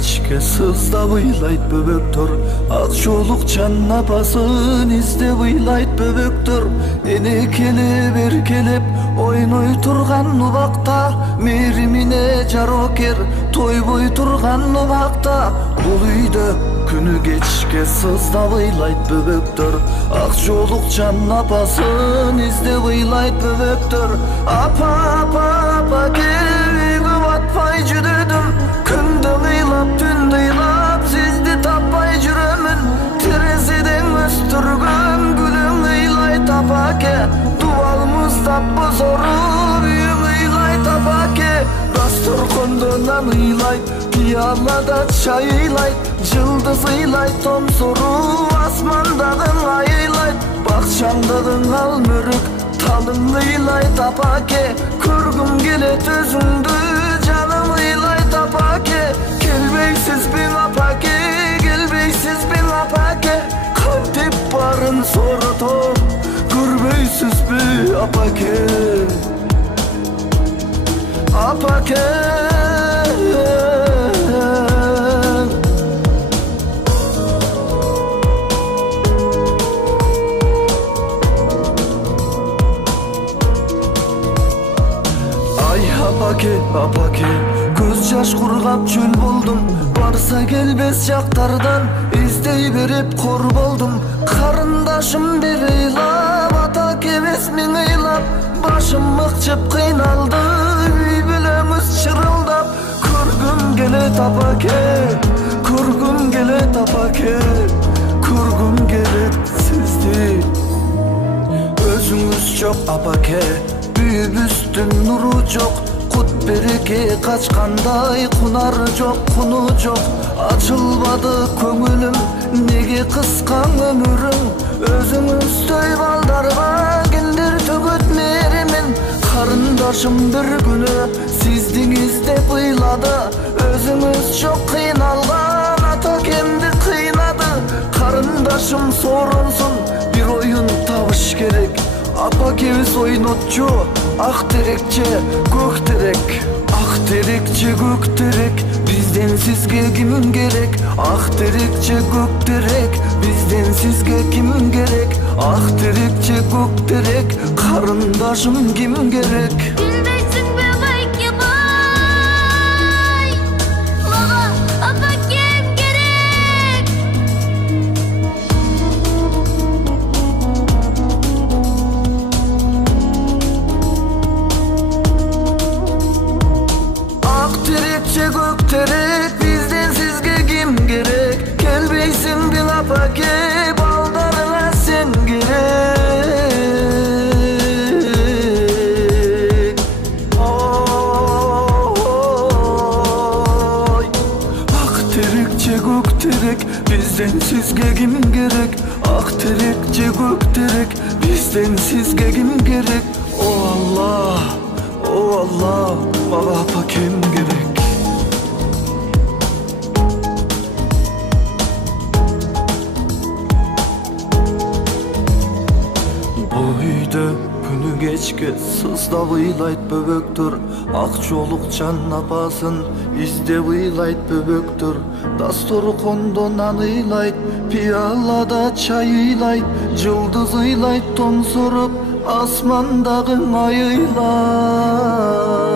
кечке сыздап ыйлайт бөбөктөр, ак жолук жан апасын издеп ыйлайт бөбөктөр. Эне келип эркелеп ойной турган убакта, мээримине жарокер тойбой турган убакта, бул үйдө күнү кечке сыздап ыйлайт бөбөктөр, ак жолук жан апасын издеп ыйлайт бөбөктөр. Апа апа апа үйгө батпай жүдөдүм, күндө ыйлап түндө ыйлап сизди таппай жүрөмүн. Терезеден өстүргөн гүлүң ыйлайт апаке, дубалымыздап бозоруп үйүң ыйлайт апаке. Дасторкондо нан ыйлайт, пиалада чай ыйлайт, жылдыз ыйлайт, томсоруп асмандагы ай ыйлайт. Бакчаңдагы ал мөрүк талың ыйлайт апаке, көргүм келет өзүңдү жаным ыйлайт апаке. Келбейсизби апаке, келбейсизби апаке, кантип барын соратам, көрбөйсүзбү апаке, апаке. Апаке, апаке, көз жаш кургап чөл болдум, барса келбес жактардан издей берип кор болдум. Карындашым бир ыйлап, ата кебес миң ыйлап, башым мыкчып кыйналды, үй бүлөмүз чырылдап. Көргүм келет апаке, көргүм келет апаке, көргүм келет сизди. Өзүңүз жок апаке, үйүбүздүн нуру жок, кут береке качкандай, кунары жок, куну жок. Ачылбады көңүлүм, неге кыскаң өмүрүң, өзүңүздөй балдарга кимдир төгөт мээримин. Карындашым бир күнү сиздин издеп ыйлады, өзүңүз жок кыйналган ата кемди кыйнады. Карындашым сооронсун, бир оюн табыш керек, апакебиз ойнотчу ак терекче көк терек, ак терекче көк терек, бизден сизге ким керек? Ак терекче көк терек, бизден сизге ким керек? Ак терекче көк терек, карындашым ким керек? Билбейсиңби байке бай, мага апакем керек. Көк терек, бизден сизге ким керек? Келбейсиң бил апаке, балдарыңа сен керек. Ой, ак терекче көк терек, бизден сизге ким керек? Ак терекче көк терек, бизден сизге ким керек? О Алла, мага апакем керек. Үйдө күнү кечке сыздап ыйлайт бөбөктөр, ак жолук жан апасын издеп ыйлайт бөбөктөр. Дасторкондо нан ыйлайт, пиалада чай ыйлайт, жылдыз ыйлайт, томсоруп асмандагы ай ыйлайт.